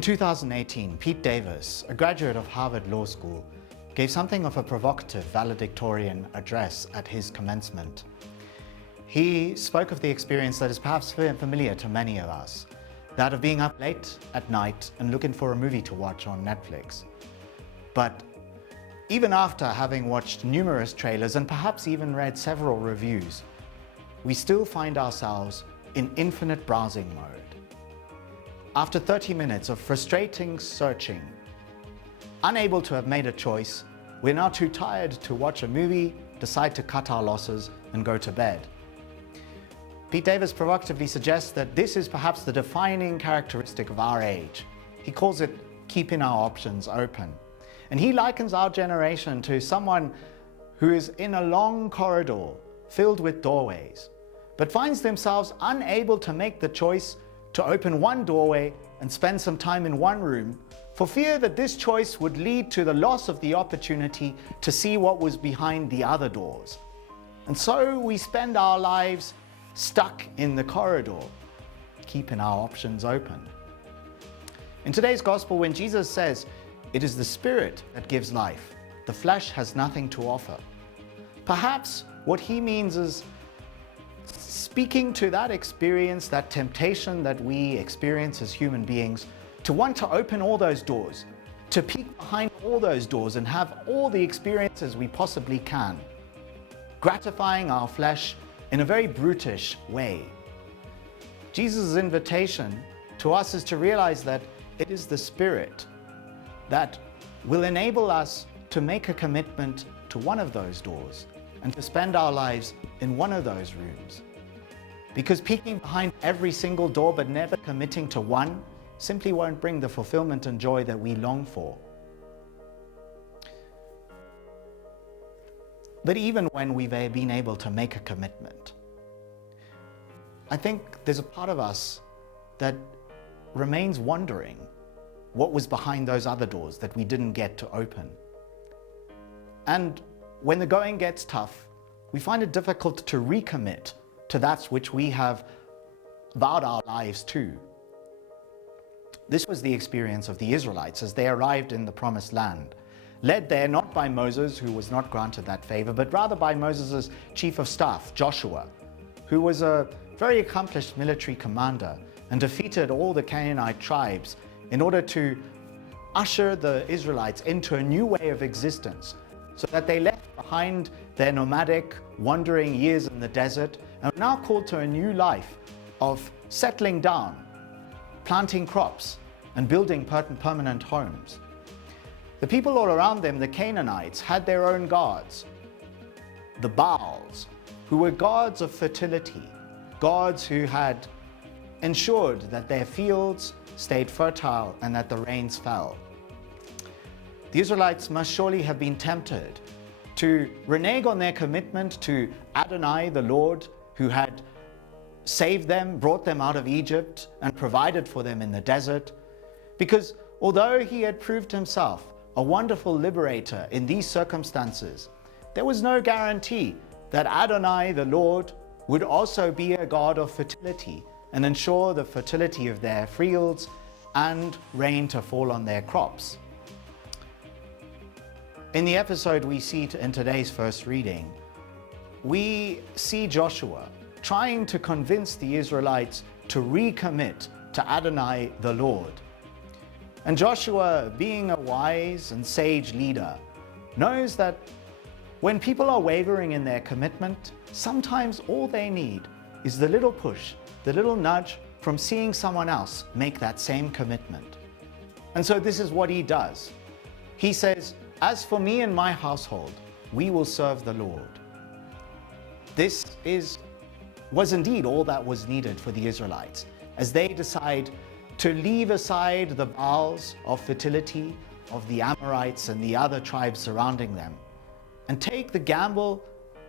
In 2018, Pete Davis, a graduate of Harvard Law School, gave something of a provocative valedictorian address at his commencement. He spoke of the experience that is perhaps familiar to many of us, that of being up late at night and looking for a movie to watch on Netflix. But even after having watched numerous trailers and perhaps even read several reviews, we still find ourselves in infinite browsing mode. After 30 minutes of frustrating searching, unable to have made a choice, we're now too tired to watch a movie, decide to cut our losses and go to bed. Pete Davis provocatively suggests that this is perhaps the defining characteristic of our age. He calls it keeping our options open. And he likens our generation to someone who is in a long corridor filled with doorways, but finds themselves unable to make the choice to open one doorway and spend some time in one room for fear that this choice would lead to the loss of the opportunity to see what was behind the other doors. And so we spend our lives stuck in the corridor, keeping our options open. In today's gospel, when Jesus says, "It is the Spirit that gives life, the flesh has nothing to offer," perhaps what he means is speaking to that experience, that temptation that we experience as human beings, to want to open all those doors, to peek behind all those doors and have all the experiences we possibly can, gratifying our flesh in a very brutish way. Jesus' invitation to us is to realize that it is the Spirit that will enable us to make a commitment to one of those doors and to spend our lives in one of those rooms. Because peeking behind every single door but never committing to one simply won't bring the fulfillment and joy that we long for. But even when we've been able to make a commitment, I think there's a part of us that remains wondering what was behind those other doors that we didn't get to open. And when the going gets tough, we find it difficult to recommit to that which we have vowed our lives to. This was the experience of the Israelites as they arrived in the Promised Land, led there not by Moses, who was not granted that favor, but rather by Moses' chief of staff, Joshua, who was a very accomplished military commander and defeated all the Canaanite tribes in order to usher the Israelites into a new way of existence, so that they left behind their nomadic, wandering years in the desert and were now called to a new life of settling down, planting crops, and building permanent homes. The people all around them, the Canaanites, had their own gods, the Baals, who were gods of fertility, gods who had ensured that their fields stayed fertile and that the rains fell. The Israelites must surely have been tempted to renege on their commitment to Adonai, the Lord, who had saved them, brought them out of Egypt, and provided for them in the desert, because although he had proved himself a wonderful liberator in these circumstances, there was no guarantee that Adonai, the Lord, would also be a God of fertility and ensure the fertility of their fields and rain to fall on their crops. In the episode we see in today's first reading, we see Joshua trying to convince the Israelites to recommit to Adonai, the Lord. And Joshua, being a wise and sage leader, knows that when people are wavering in their commitment, sometimes all they need is the little push, the little nudge from seeing someone else make that same commitment. And so this is what he does. He says, "As for me and my household, we will serve the Lord." This was indeed all that was needed for the Israelites as they decide to leave aside the Baals of fertility of the Amorites and the other tribes surrounding them and take the gamble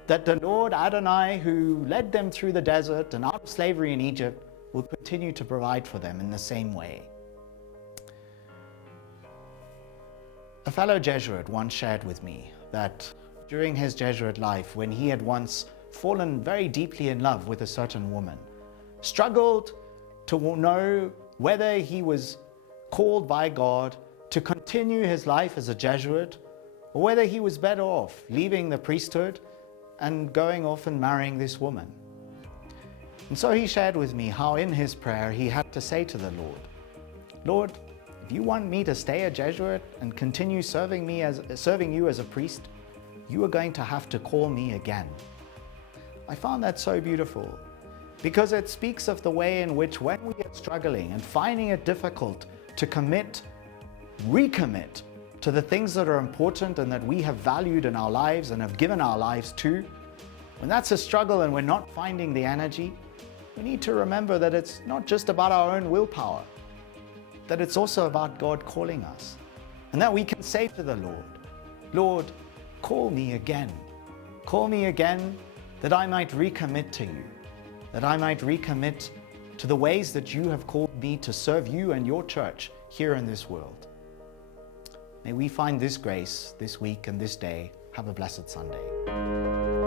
that the Lord Adonai, who led them through the desert and out of slavery in Egypt, will continue to provide for them in the same way. A fellow Jesuit once shared with me that during his Jesuit life, when he had once fallen very deeply in love with a certain woman, struggled to know whether he was called by God to continue his life as a Jesuit, or whether he was better off leaving the priesthood and going off and marrying this woman. And so he shared with me how in his prayer he had to say to the Lord, Lord, if you want me to stay a Jesuit and continue serving you as a priest, you are going to have to call me again. I found that so beautiful because it speaks of the way in which when we are struggling and finding it difficult to recommit to the things that are important and that we have valued in our lives and have given our lives to, when that's a struggle and we're not finding the energy, we need to remember that it's not just about our own willpower, that it's also about God calling us, and that we can say to the Lord, Lord, call me again that I might recommit to you, that I might recommit to the ways that you have called me to serve you and your church here in this world. May we find this grace this week and this day. Have a blessed Sunday.